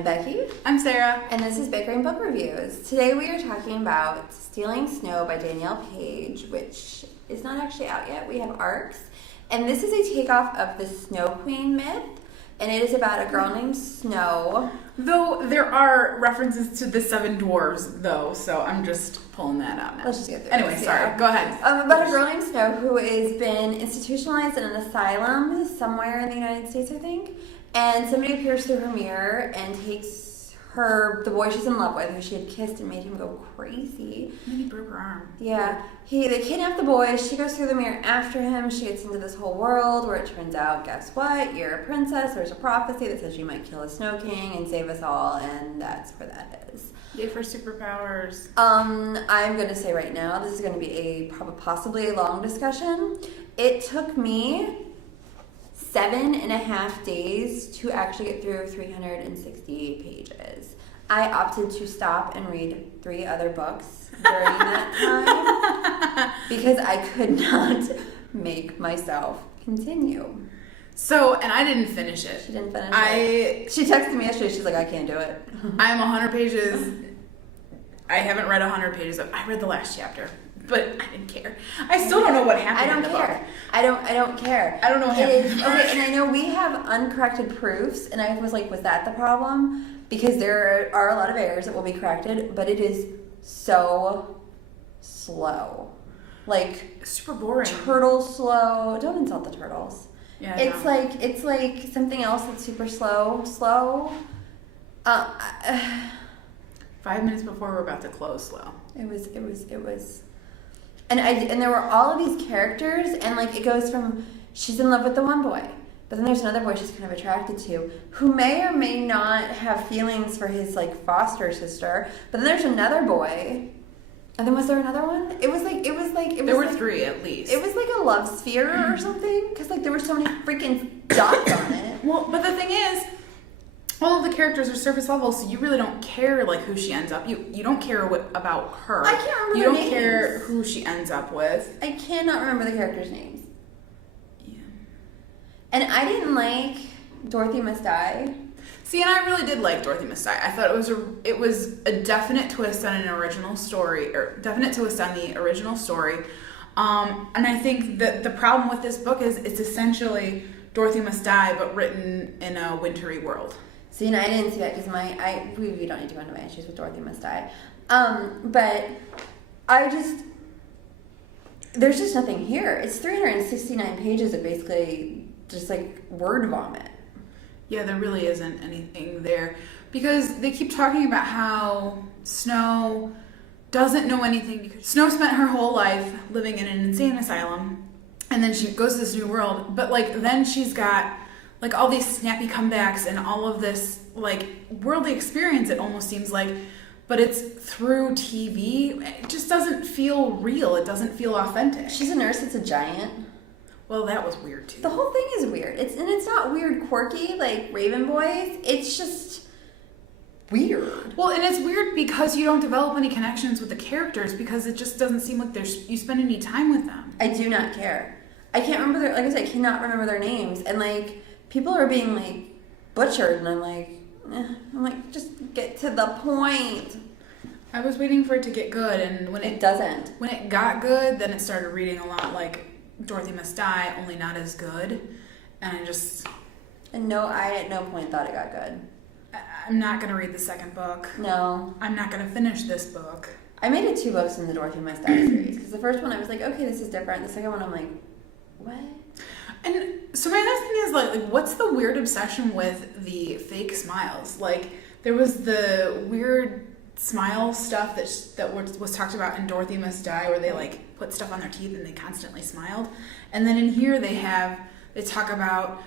I'm Becky. I'm Sarah. And this is Bickering Book Reviews. Today we are talking about Stealing Snow by Danielle Paige, which is not actually out yet. We have ARCs. And this is a takeoff of the Snow Queen myth. And it is about a girl named Snow. Though there are references to the Seven Dwarves, though, so I'm just pulling that out now. Let's just get through Anyway, this, sorry. yeah. Go ahead. About a girl named Snow who has been institutionalized in an asylum somewhere in the United States, I think. And somebody appears through her mirror and takes the boy she's in love with, who she had kissed and made him go crazy. And he broke her arm. Yeah. They kidnap the boy. She goes through the mirror after him. She gets into this whole world where it turns out, guess what? You're a princess. There's a prophecy that says you might kill the Snow King and save us all, and that's where that is. Yay for superpowers. I'm going to say right now, this is going to be possibly a long discussion. It took me 7.5 days to actually get through 360 pages. I opted to stop and read 3 other books during that time because I could not make myself continue. So, and I didn't finish it. She didn't finish it. She texted me yesterday. She's like, I can't do it. I'm 100 pages. I haven't read 100 pages. I read the last chapter. But I didn't care. I still don't know what happened in the book. I don't care. I don't know what happened. Okay, and I know we have uncorrected proofs, and I was like, was that the problem? Because there are a lot of errors that will be corrected, but it is so slow. Like, super boring. Turtle slow. Don't insult the turtles. Yeah, it's like something else that's super slow. 5 minutes before we're about to close slow. It was. And there were all of these characters, and like it goes from she's in love with the one boy, but then there's another boy she's kind of attracted to, who may or may not have feelings for his like foster sister. But then there's another boy, and then was there another one? There were 3 at least. It was like a love sphere or something, because like there were so many freaking dots on it. Well, but the thing is, all of the characters are surface level, so you really don't care like who she ends up. You don't care about her. I can't remember You their don't names. care who she ends up with. I cannot remember the characters' names. Yeah. And I didn't like Dorothy Must Die. See, and I really did like Dorothy Must Die. I thought it was a definite twist on an original story, or definite twist on the original story. And I think that the problem with this book is it's essentially Dorothy Must Die, but written in a wintry world. See, and I didn't see that because we don't need to go into my issues with Dorothy Must Die. But there's just nothing here. It's 369 pages of basically just like word vomit. Yeah, there really isn't anything there. Because they keep talking about how Snow doesn't know anything. Because Snow spent her whole life living in an insane asylum. And then she goes to this new world. But like then she's got like all these snappy comebacks and all of this like worldly experience, it almost seems like, but it's through TV. It just doesn't feel real. It doesn't feel authentic. She's a nurse that's a giant. Well, that was weird too. The whole thing is weird. It's not weird quirky like Raven Boys. It's just weird. Well, and it's weird because you don't develop any connections with the characters because it just doesn't seem like you spend any time with them. I do not care. I can't remember like I said, I cannot remember their names. And like people are being like butchered, and I'm like, just get to the point. I was waiting for it to get good, and when it doesn't. When it got good, then it started reading a lot like Dorothy Must Die, only not as good. And I at no point thought it got good. I'm not gonna read the second book. No. I'm not gonna finish this book. I made it 2 books in the Dorothy Must Die series, because the first one I was like, okay, this is different. The second one I'm like, what? And so my next thing is like what's the weird obsession with the fake smiles? Like there was the weird smile stuff that was talked about in Dorothy Must Die, where they like put stuff on their teeth and they constantly smiled. And then in here they talk about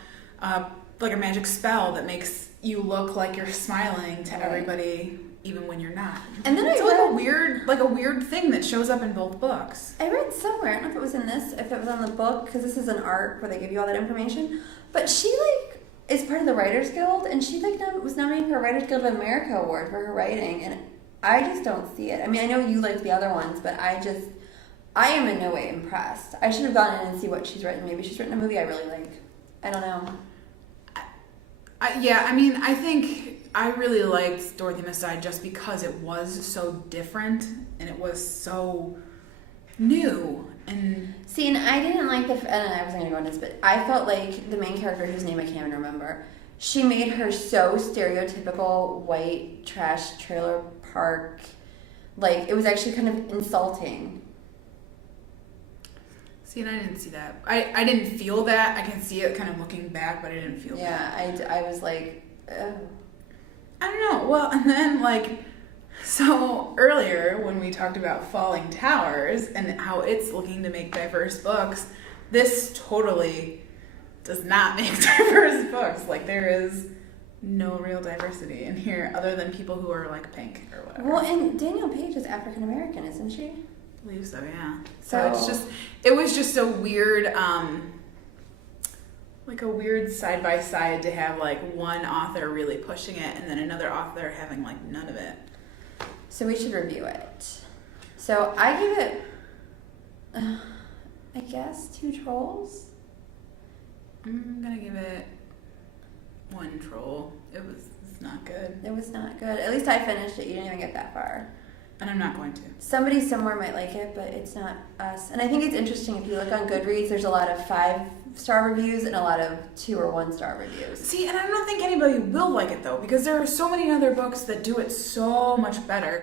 like a magic spell that makes you look like you're smiling to everybody even when you're not. And then it's like a weird thing that shows up in both books. I read somewhere, I don't know if it was in this, if it was on the book, because this is an ARC where they give you all that information, but she like is part of the Writers Guild, and she like was nominated for a Writers Guild of America award for her writing, and I just don't see it. I mean, I know you like the other ones, but I am in no way impressed. I should have gone in and see what she's written. Maybe she's written a movie I really like. I don't know. I think I really liked Dorothy Misside just because it was so different and it was so new. And see, and I didn't like and I wasn't going to go into this, but I felt like the main character, whose name I can't even remember, she made her so stereotypical white trash trailer park. Like, it was actually kind of insulting. See, and I didn't see that. I didn't feel that. I can see it kind of looking back, but I didn't feel that. Yeah, I was like, oh. I don't know. Well, and then, like, so earlier when we talked about Falling Towers and how it's looking to make diverse books, this totally does not make diverse books. Like, there is no real diversity in here other than people who are, like, pink or whatever. Well, and Danielle Paige is African American, isn't she? I believe so, yeah. So it was just a weird, like a weird side by side to have like one author really pushing it and then another author having like none of it. So we should review it. So I give it, I guess, 2 trolls. I'm gonna give it 1 troll. It's not good. It was not good. At least I finished it. You didn't even get that far. And I'm not going to. Somebody somewhere might like it, but it's not us. And I think it's interesting, if you look on Goodreads, there's a lot of 5-star reviews and a lot of 2 or 1-star reviews. See, and I don't think anybody will like it though, because there are so many other books that do it so much better.